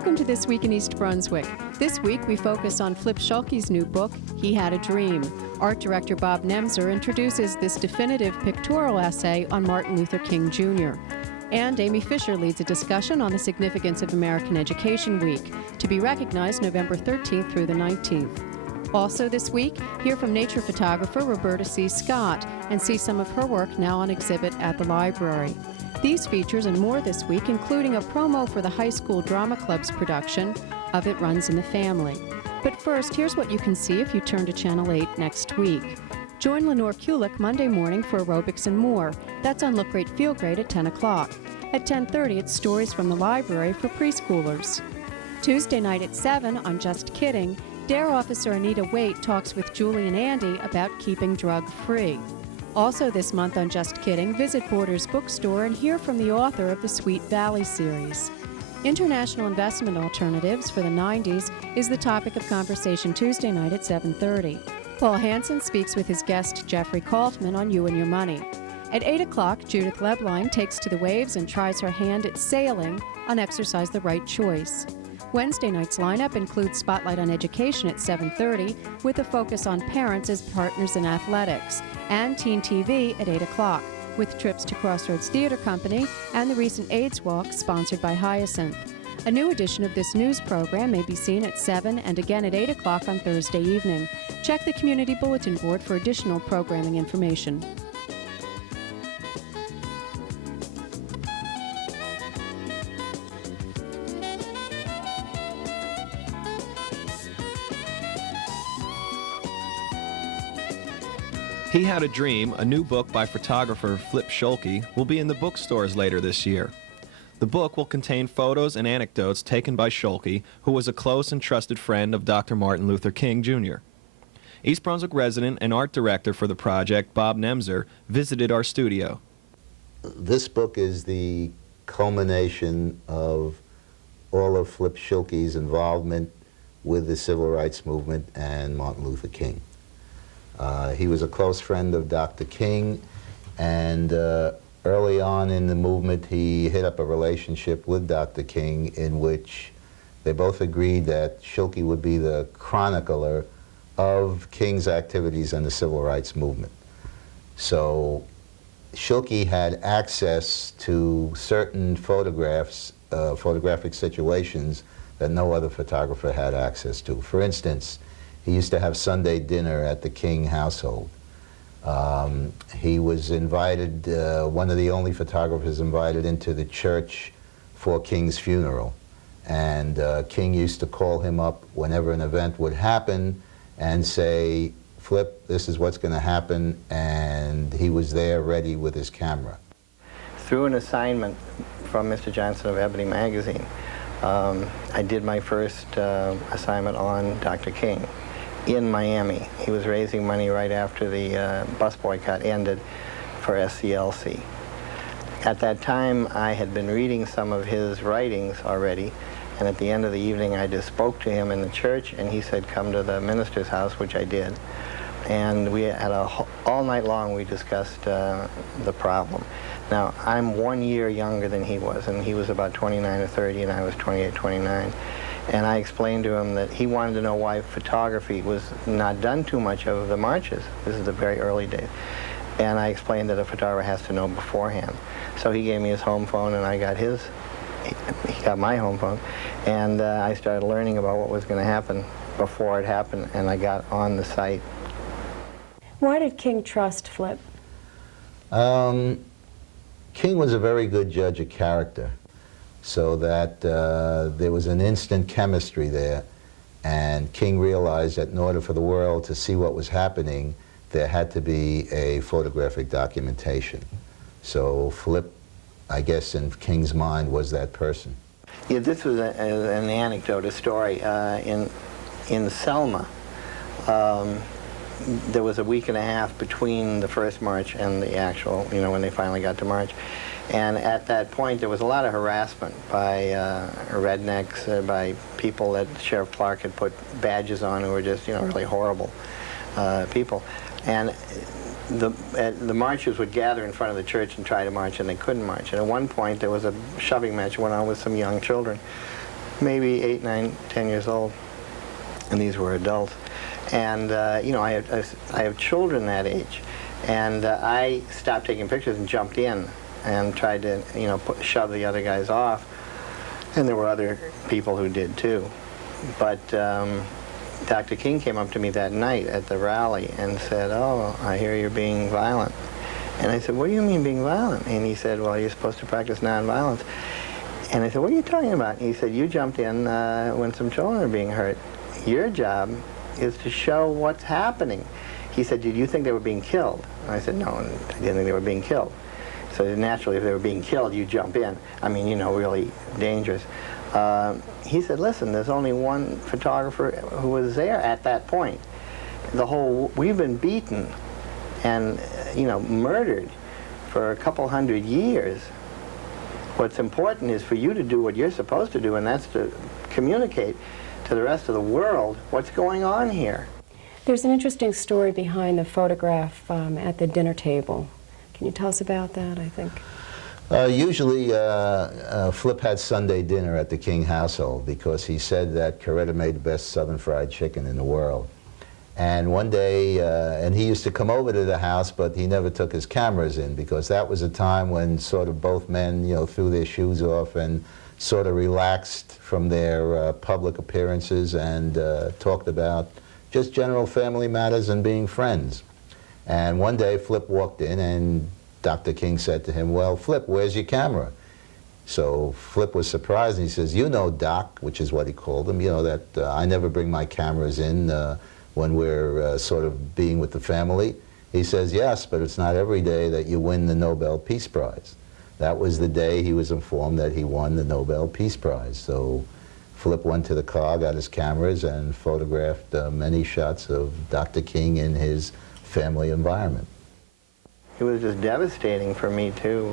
Welcome to This Week in East Brunswick. This week we focus on Flip Schulke's new book, He Had a Dream. Art director Bob Nemser introduces this definitive pictorial essay on Martin Luther King Jr. And Amy Fisher leads a discussion on the significance of American Education Week, to be recognized November 13th through the 19th. Also this week, hear from nature photographer Roberta C. Scott and see some of her work now on exhibit at the library. These features and more this week, including a promo for the high school drama club's production of It Runs in the Family. But first, here's what you can see if you turn to Channel 8 next week. Join Lenore Kulik Monday morning for Aerobics and More. That's on Look Great, Feel Great at 10 o'clock. At 10:30, it's Stories from the Library for preschoolers. Tuesday night at 7 on Just Kidding, DARE Officer Anita Waite talks with Julie and Andy about keeping drug-free. Also this month on Just Kidding, visit Borders Bookstore and hear from the author of the Sweet Valley series. International investment alternatives for the 90s is the topic of conversation Tuesday night at 7:30. Paul Hansen speaks with his guest Jeffrey Kaltman on You and Your Money. At 8 o'clock, Judith Lebline takes to the waves and tries her hand at sailing on Exercise the Right Choice. Wednesday night's lineup includes Spotlight on Education at 7:30 with a focus on parents as partners in athletics, and Teen TV at 8 o'clock with trips to Crossroads Theater Company and the recent AIDS Walk sponsored by Hyacinth. A new edition of this news program may be seen at 7 and again at 8 o'clock on Thursday evening. Check the Community Bulletin Board for additional programming information. He Had a Dream, a new book by photographer Flip Schulke, will be in the bookstores later this year. The book will contain photos and anecdotes taken by Schulke, who was a close and trusted friend of Dr. Martin Luther King Jr. East Brunswick resident and art director for the project, Bob Nemser, visited our studio. This book is the culmination of all of Flip Schulke's involvement with the civil rights movement and Martin Luther King. He was a close friend of Dr. King, and early on in the movement he hit up a relationship with Dr. King in which they both agreed that Schulke would be the chronicler of King's activities in the civil rights movement. So Schulke had access to certain photographs, photographic situations that no other photographer had access to. For instance, he used to have Sunday dinner at the King household. He was invited, one of the only photographers invited into the church for King's funeral. And King used to call him up whenever an event would happen and say, Flip, this is what's going to happen, and he was there ready with his camera. Through an assignment from Mr. Johnson of Ebony magazine, I did my first assignment on Dr. King in Miami. He was raising money right after the bus boycott ended for SCLC. At that time, I had been reading some of his writings already, and at the end of the evening, I just spoke to him in the church, and he said, come to the minister's house, which I did. And we had all night long, we discussed the problem. Now, I'm 1 year younger than he was, and he was about 29 or 30, and I was 28, 29. And I explained to him that he wanted to know why photography was not done too much of the marches. This is the very early days. And I explained that a photographer has to know beforehand. So he gave me his home phone, and I got his. He got my home phone. And I started learning about what was going to happen before it happened, and I got on the site. Why did King trust Flip? King was a very good judge of character, so that there was an instant chemistry there, and King realized that in order for the world to see what was happening, there had to be a photographic documentation. So Flip, I guess in King's mind, was that person. Yeah, this was an anecdote, a story. In Selma, there was a week and a half between the first march and the actual, when they finally got to march. And at that point, there was a lot of harassment by rednecks, by people that Sheriff Clark had put badges on who were just, really horrible people. And the marchers would gather in front of the church and try to march, and they couldn't march. And at one point, there was a shoving match that went on with some young children. maybe 8, 9, 10 years old, and these were adults. And you know, I have children that age, and I stopped taking pictures and jumped in and tried to, you know, shove the other guys off. And there were other people who did too. But Dr. King came up to me that night at the rally and said, "Oh, I hear you're being violent." And I said, "What do you mean being violent?" And he said, "Well, you're supposed to practice nonviolence." And I said, "What are you talking about?" And he said, "You jumped in when some children are being hurt. Your job is to show what's happening." He said, "Did you think they were being killed?" And I said, "No, I didn't think they were being killed." So naturally, if they were being killed, you jump in. I mean, you know, really dangerous. He said, "Listen, there's only one photographer who was there at that point. We've been beaten and, you know, murdered for a couple hundred years. What's important is for you to do what you're supposed to do, and that's to communicate to the rest of the world what's going on here." There's an interesting story behind the photograph at the dinner table. Can you tell us about that, I think? Usually, Flip had Sunday dinner at the King household because he said that Coretta made the best Southern fried chicken in the world. And one day, and he used to come over to the house, but he never took his cameras in because that was a time when sort of both men, you know, threw their shoes off and sort of relaxed from their public appearances and talked about just general family matters and being friends. And one day, Flip walked in and Dr. King said to him, "Well, Flip, where's your camera?" So Flip was surprised and he says, "You know, Doc," which is what he called him, you know, that I never bring my cameras in when we're sort of being with the family. He says, "Yes, but it's not every day that you win the Nobel Peace Prize." That was the day he was informed that he won the Nobel Peace Prize. So Flip went to the car, got his cameras, and photographed many shots of Dr. King in his family environment. It was just devastating for me too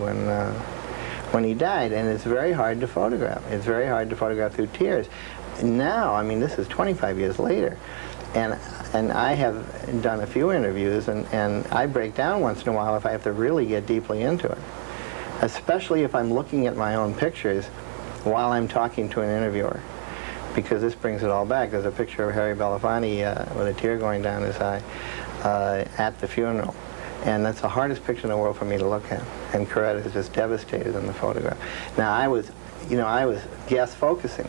when he died, and it's very hard to photograph. It's very hard to photograph through tears. Now, I mean, this is 25 years later, and I have done a few interviews, and I break down once in a while if I have to really get deeply into it, especially if I'm looking at my own pictures while I'm talking to an interviewer, because this brings it all back. There's a picture of Harry Belafonte with a tear going down his eye at the funeral. And that's the hardest picture in the world for me to look at. And Coretta is just devastated in the photograph. Now, I was guest focusing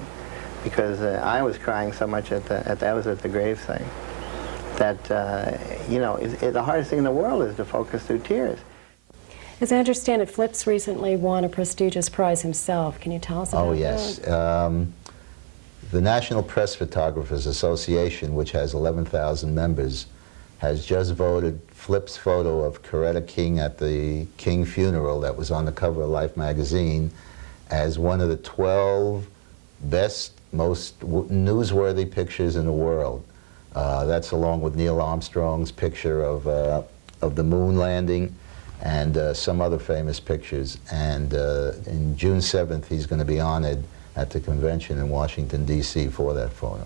because I was crying so much I was at the gravesite that, you know, the hardest thing in the world is to focus through tears. As I understand it, Flip's recently won a prestigious prize himself. Can you tell us about that? Oh, yes. The National Press Photographers Association, which has 11,000 members, has just voted Flip's photo of Coretta King at the King funeral that was on the cover of Life magazine as one of the 12 best, most newsworthy pictures in the world. That's along with Neil Armstrong's picture of the moon landing and some other famous pictures. And in June 7th, he's going to be honored at the convention in Washington, D.C. for that photo.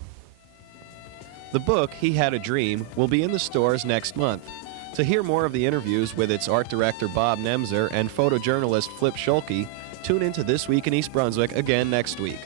The book, He Had a Dream, will be in the stores next month. To hear more of the interviews with its art director Bob Nemser and photojournalist Flip Schulke, tune into This Week in East Brunswick again next week.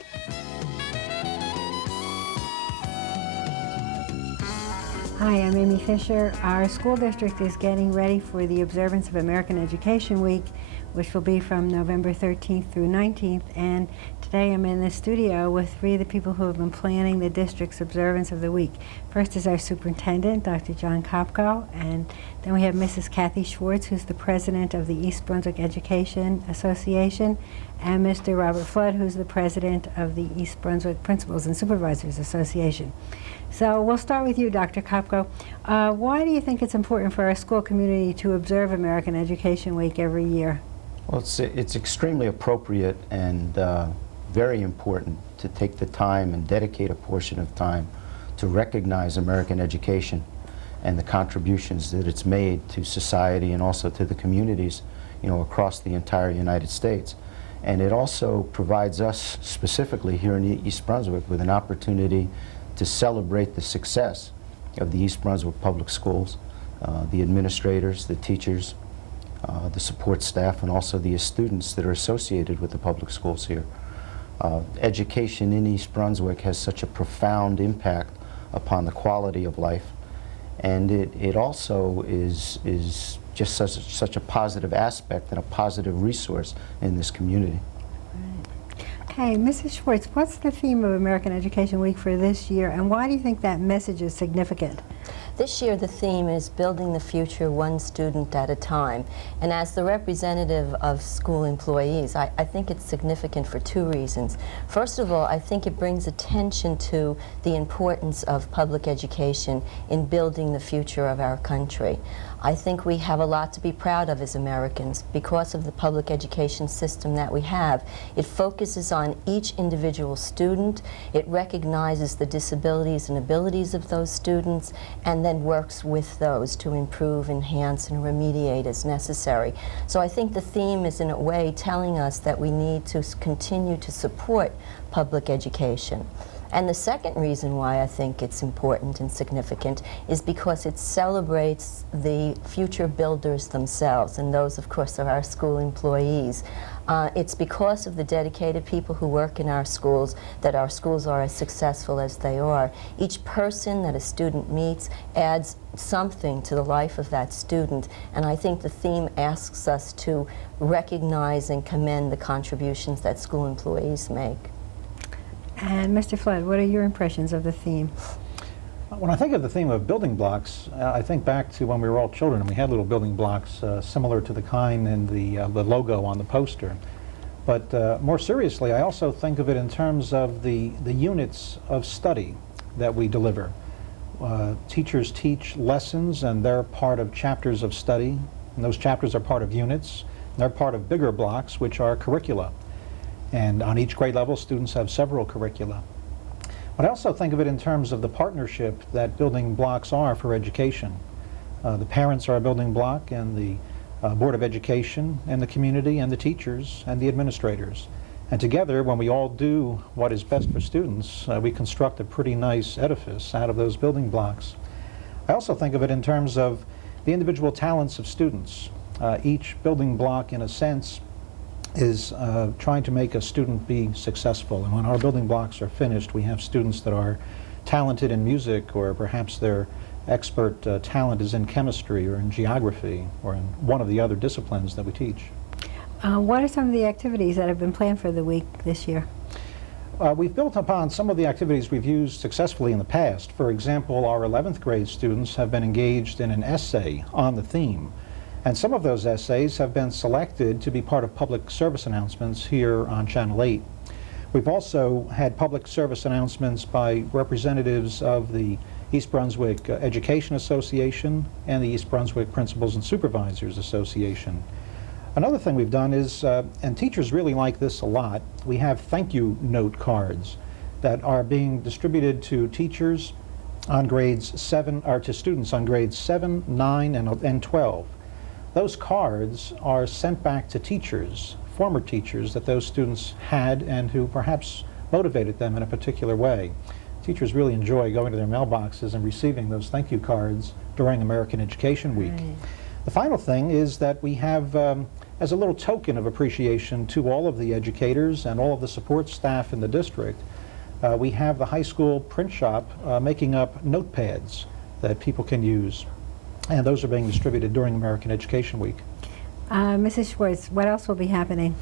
Hi, I'm Amy Fisher. Our school district is getting ready for the observance of American Education Week, which will be from November 13th through 19th, and today I'm in the studio with three of the people who have been planning the district's observance of the week. First is our superintendent, Dr. John Kopko, and then we have Mrs. Kathy Schwartz, who's the president of the East Brunswick Education Association, and Mr. Robert Flood, who's the president of the East Brunswick Principals and Supervisors Association. So we'll start with you, Dr. Kopko. Why do you think it's important for our school community to observe American Education Week every year? Well, it's extremely appropriate and very important to take the time and dedicate a portion of time to recognize American education and the contributions that it's made to society and also to the communities, you know, across the entire United States. And it also provides us specifically here in East Brunswick with an opportunity to celebrate the success of the East Brunswick Public Schools, the administrators, the teachers, the support staff, and also the students that are associated with the public schools here. Education in East Brunswick has such a profound impact upon the quality of life, and it also is just such a positive aspect and a positive resource in this community. Okay, Mrs. Schwartz, what's the theme of American Education Week for this year, and why do you think that message is significant? This year the theme is building the future one student at a time. And as the representative of school employees, I think it's significant for two reasons. First of all, I think it brings attention to the importance of public education in building the future of our country. I think we have a lot to be proud of as Americans because of the public education system that we have. It focuses on each individual student, it recognizes the disabilities and abilities of those students, and then works with those to improve, enhance, and remediate as necessary. So I think the theme is in a way telling us that we need to continue to support public education. And the second reason why I think it's important and significant is because it celebrates the future builders themselves, and those, of course, are our school employees. It's because of the dedicated people who work in our schools that our schools are as successful as they are. Each person that a student meets adds something to the life of that student, and I think the theme asks us to recognize and commend the contributions that school employees make. And Mr. Flood, what are your impressions of the theme? When I think of the theme of building blocks, I think back to when we were all children and we had little building blocks similar to the kind in the logo on the poster. But more seriously, I also think of it in terms of the units of study that we deliver. Teachers teach lessons, and they're part of chapters of study, and those chapters are part of units, and they're part of bigger blocks, which are curricula. And on each grade level, students have several curricula. But I also think of it in terms of the partnership that building blocks are for education. The parents are a building block, and the Board of Education, and the community, and the teachers, and the administrators. And together, when we all do what is best for students, we construct a pretty nice edifice out of those building blocks. I also think of it in terms of the individual talents of students. Each building block, in a sense, is trying to make a student be successful. And when our building blocks are finished, we have students that are talented in music, or perhaps their expert talent is in chemistry or in geography or in one of the other disciplines that we teach. What are some of the activities that have been planned for the week this year? We've built upon some of the activities we've used successfully in the past. For example, our 11th grade students have been engaged in an essay on the theme. And some of those essays have been selected to be part of public service announcements here on Channel 8. We've also had public service announcements by representatives of the East Brunswick Education Association and the East Brunswick Principals and Supervisors Association. Another thing we've done is, and teachers really like this a lot, we have thank you note cards that are being distributed to teachers on grades 7, or to students on grades 7, 9, and 12. Those cards are sent back to teachers, former teachers that those students had and who perhaps motivated them in a particular way. Teachers really enjoy going to their mailboxes and receiving those thank you cards during American Education Week. Right. The final thing is that we have, as a little token of appreciation to all of the educators and all of the support staff in the district, we have the high school print shop making up notepads that people can use. And those are being distributed during American Education Week. Mrs. Schwartz, what else will be happening?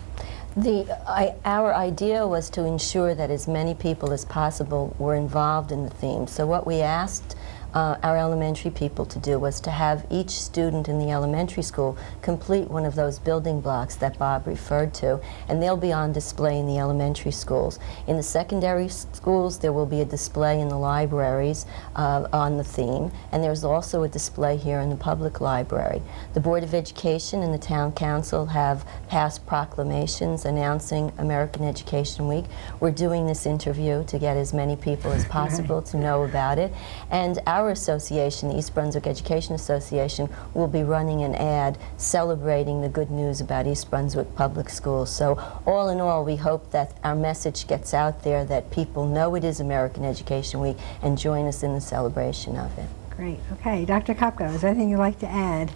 Our idea was to ensure that as many people as possible were involved in the theme. So what we asked our elementary people to do was to have each student in the elementary school complete one of those building blocks that Bob referred to, and they'll be on display in the elementary schools. In the secondary schools, there will be a display in the libraries on the theme, and there's also a display here in the public library. The Board of Education and the Town Council have passed proclamations announcing American Education Week. We're doing this interview to get as many people as possible to know about it, and our association, the East Brunswick Education Association, will be running an ad celebrating the good news about East Brunswick Public Schools. So all in all, we hope that our message gets out there, that people know it is American Education Week and join us in the celebration of it. Great. Okay, Dr. Kopko, is there anything you'd like to add?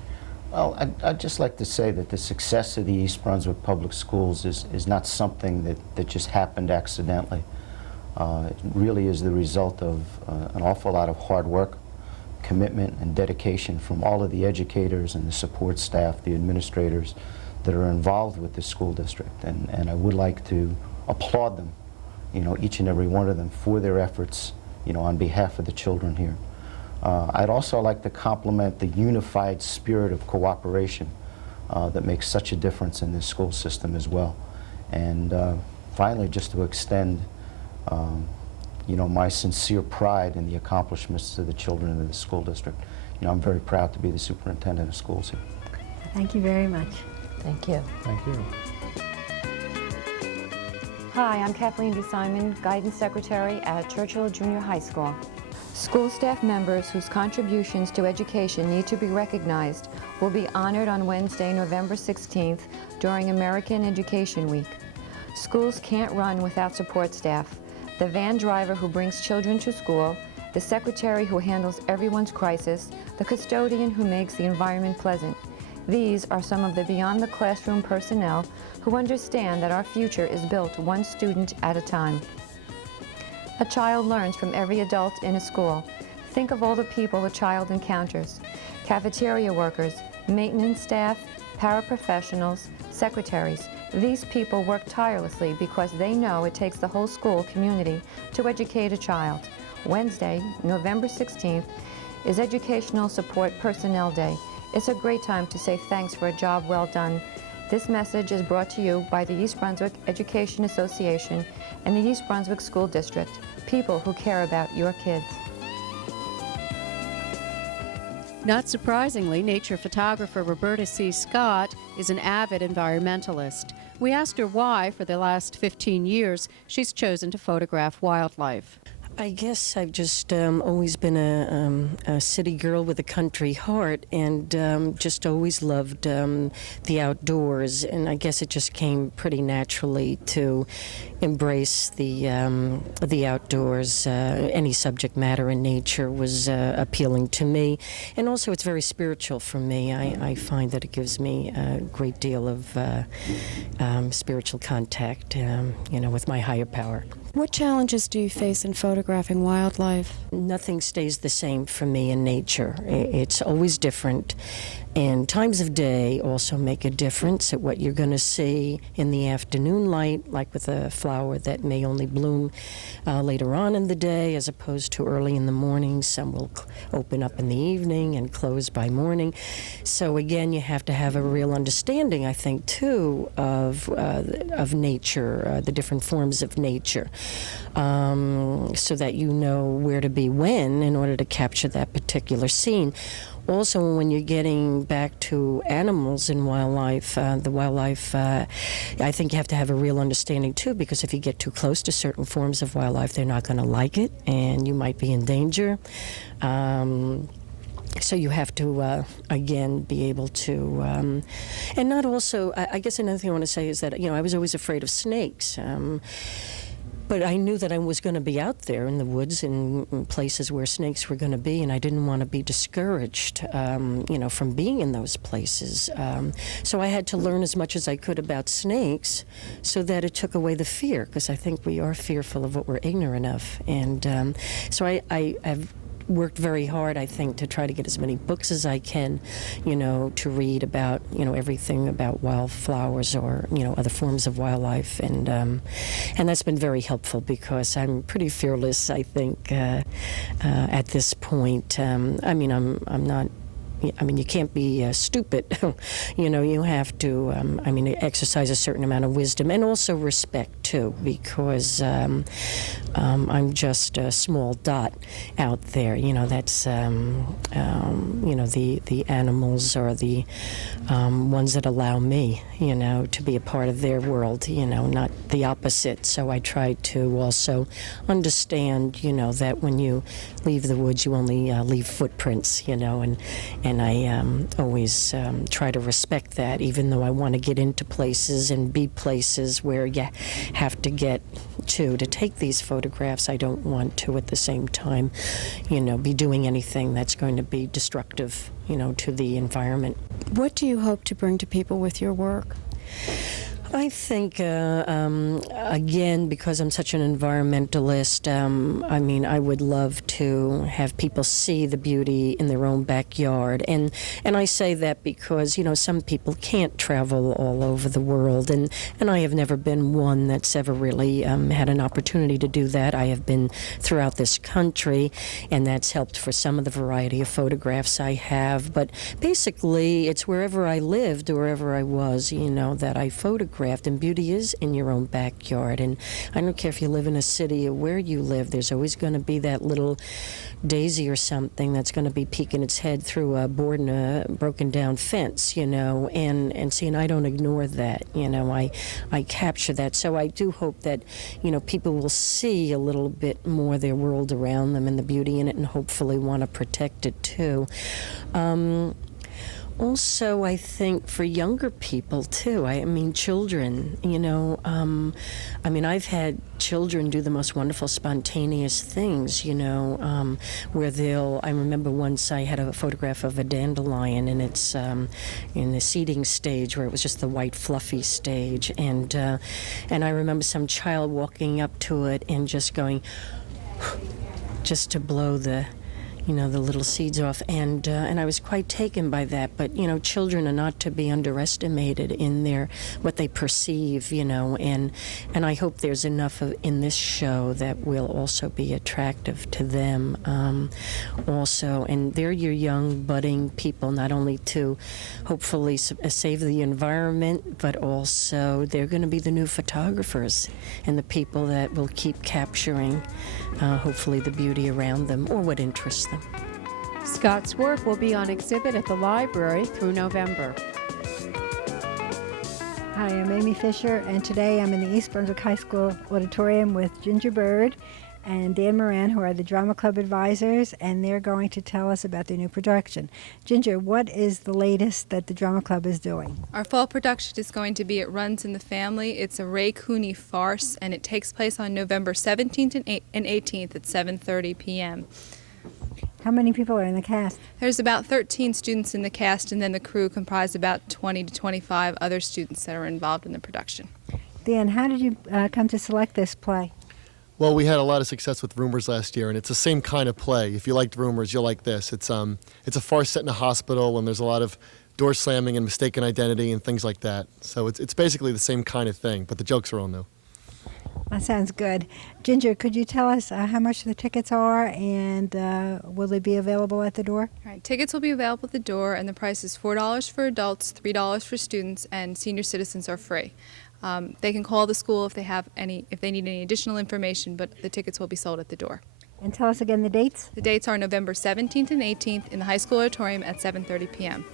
Well, I'd just like to say that the success of the East Brunswick Public Schools is not something that just happened accidentally. It really is the result of an awful lot of hard work, commitment, and dedication from all of the educators and the support staff, the administrators that are involved with the school district. And I would like to applaud them, each and every one of them for their efforts, on behalf of the children here. I'd also like to compliment the unified spirit of cooperation that makes such a difference in this school system as well. And finally, just to extend my sincere pride in the accomplishments to the children of the school district. I'm very proud to be the superintendent of schools here. Thank you very much. Thank you. Thank you. Hi, I'm Kathleen D. Simon, Guidance Secretary at Churchill Junior High School. School staff members whose contributions to education need to be recognized will be honored on Wednesday, November 16th during American Education Week. Schools can't run without support staff. The van driver who brings children to school, the secretary who handles everyone's crisis, the custodian who makes the environment pleasant. These are some of the beyond the classroom personnel who understand that our future is built one student at a time. A child learns from every adult in a school. Think of all the people a child encounters. Cafeteria workers, maintenance staff, paraprofessionals, secretaries. These people work tirelessly because they know it takes the whole school community to educate a child. Wednesday, November 16th, is Educational Support Personnel Day. It's a great time to say thanks for a job well done. This message is brought to you by the East Brunswick Education Association and the East Brunswick School District, people who care about your kids. Not surprisingly, nature photographer Roberta C. Scott is an avid environmentalist. We asked her why, for the last 15 years, she's chosen to photograph wildlife. I guess I've just always been a city girl with a country heart, and just always loved the outdoors. And I guess it just came pretty naturally to embrace the outdoors. Any subject matter in nature was appealing to me, and also it's very spiritual for me. I find that it gives me a great deal of spiritual contact, with my higher power. What challenges do you face in photographing wildlife? Nothing stays the same for me in nature. It's always different. And times of day also make a difference at what you're going to see in the afternoon light, like with a flower that may only bloom later on in the day as opposed to early in the morning. Some will open up in the evening and close by morning. So again, you have to have a real understanding, I think, too, of nature, the different forms of nature, so that you know where to be when in order to capture that particular scene. Also, when you're getting back to animals and wildlife, I think you have to have a real understanding too, because if you get too close to certain forms of wildlife, they're not going to like it, and you might be in danger. So you have to, again, be able to, and not also, I guess another thing I want to say is that, I was always afraid of snakes. But I knew that I was going to be out there in the woods in places where snakes were going to be, and I didn't want to be discouraged, from being in those places. So I had to learn as much as I could about snakes so that it took away the fear, because I think we are fearful of what we're ignorant of. And so I have worked very hard, I think, to try to get as many books as I can, to read about, everything about wildflowers or, other forms of wildlife. And that's been very helpful because I'm pretty fearless, I think, at this point. I'm not... you can't be stupid. You have to, exercise a certain amount of wisdom and also respect, too, because I'm just a small dot out there. That's, the animals are the ones that allow me, to be a part of their world, not the opposite. So I try to also understand, that when you leave the woods, you only leave footprints, and I always try to respect that, even though I want to get into places and be places where you have to get to take these photographs. I don't want to at the same time, be doing anything that's going to be destructive, to the environment. What do you hope to bring to people with your work? I think, again, because I'm such an environmentalist, I would love to have people see the beauty in their own backyard. And I say that because, some people can't travel all over the world. And I have never been one that's ever really had an opportunity to do that. I have been throughout this country, and that's helped for some of the variety of photographs I have. But basically, it's wherever I lived, wherever I was, that I photographed. And beauty is in your own backyard. And I don't care if you live in a city or where you live, there's always going to be that little daisy or something that's going to be peeking its head through a board and a broken down fence, and I don't ignore that. I capture that. So I do hope that, people will see a little bit more their world around them and the beauty in it, and hopefully want to protect it too. Also, I think for younger people, too, children, I've had children do the most wonderful spontaneous things, where I remember once I had a photograph of a dandelion, and it's in the seeding stage where it was just the white fluffy stage, and I remember some child walking up to it and just going, just to blow the little seeds off, and I was quite taken by that. But children are not to be underestimated in what they perceive, and I hope there's enough in this show that will also be attractive to them, also. And they're your young budding people, not only to hopefully save the environment, but also they're going to be the new photographers and the people that will keep capturing, hopefully, the beauty around them or what interests them. Scott's work will be on exhibit at the library through November. Hi, I'm Amy Fisher, and today I'm in the East Brunswick High School auditorium with Ginger Bird and Dan Moran, who are the drama club advisors, and they're going to tell us about their new production. Ginger, what is the latest that the drama club is doing? Our fall production is going to be It Runs in the Family. It's a Ray Cooney farce, and it takes place on November 17th and 18th at 7:30 p.m. How many people are in the cast? There's about 13 students in the cast, and then the crew comprised about 20 to 25 other students that are involved in the production. Dan, how did you come to select this play? Well, we had a lot of success with Rumors last year, and it's the same kind of play. If you liked Rumors, you'll like this. It's a farce set in a hospital, and there's a lot of door slamming and mistaken identity and things like that. So it's basically the same kind of thing, but the jokes are all new. That sounds good. Ginger, could you tell us how much the tickets are, and will they be available at the door? All right, tickets will be available at the door, and the price is $4 for adults, $3 for students, and senior citizens are free. They can call the school if they need any additional information, but the tickets will be sold at the door. And tell us again the dates. The dates are November 17th and 18th in the high school auditorium at 7:30 p.m.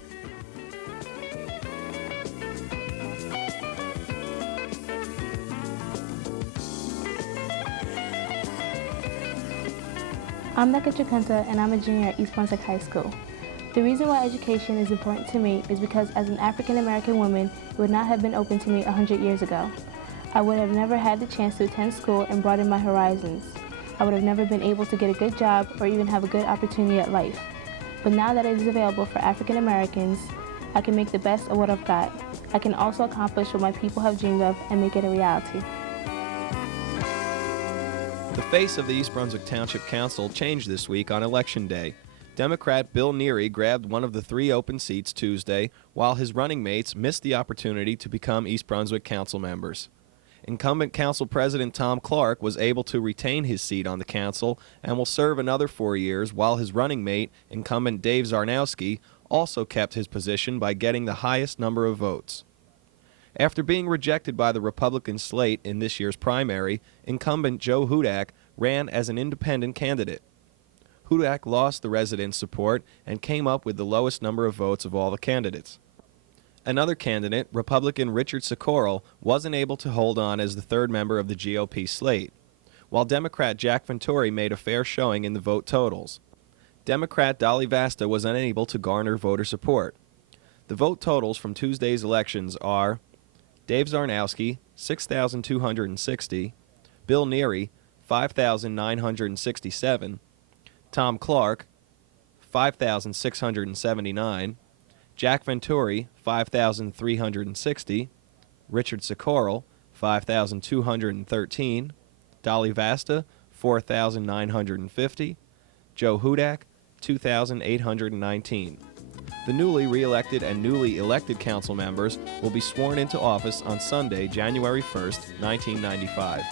I'm Chakunta, and I'm a junior at East Brunswick High School. The reason why education is important to me is because as an African American woman, it would not have been open to me 100 years ago. I would have never had the chance to attend school and broaden my horizons. I would have never been able to get a good job or even have a good opportunity at life. But now that it is available for African Americans, I can make the best of what I've got. I can also accomplish what my people have dreamed of and make it a reality. The face of the East Brunswick Township Council changed this week on Election Day. Democrat Bill Neary grabbed one of the 3 open seats Tuesday, while his running mates missed the opportunity to become East Brunswick council members. Incumbent Council President Tom Clark was able to retain his seat on the council and will serve another 4 years, while his running mate, incumbent Dave Zarnowski, also kept his position by getting the highest number of votes. After being rejected by the Republican slate in this year's primary, incumbent Joe Hudak ran as an independent candidate. Hudak lost the residents' support and came up with the lowest number of votes of all the candidates. Another candidate, Republican Richard Socorro, wasn't able to hold on as the 3rd member of the GOP slate, while Democrat Jack Venturi made a fair showing in the vote totals. Democrat Dolly Vasta was unable to garner voter support. The vote totals from Tuesday's elections are Dave Zarnowski, 6,260, Bill Neary, 5,967, Tom Clark, 5,679, Jack Venturi, 5,360, Richard Socorro, 5,213, Dolly Vasta, 4,950, Joe Hudak, 2,819. The newly re-elected and newly elected council members will be sworn into office on Sunday, January 1st, 1995.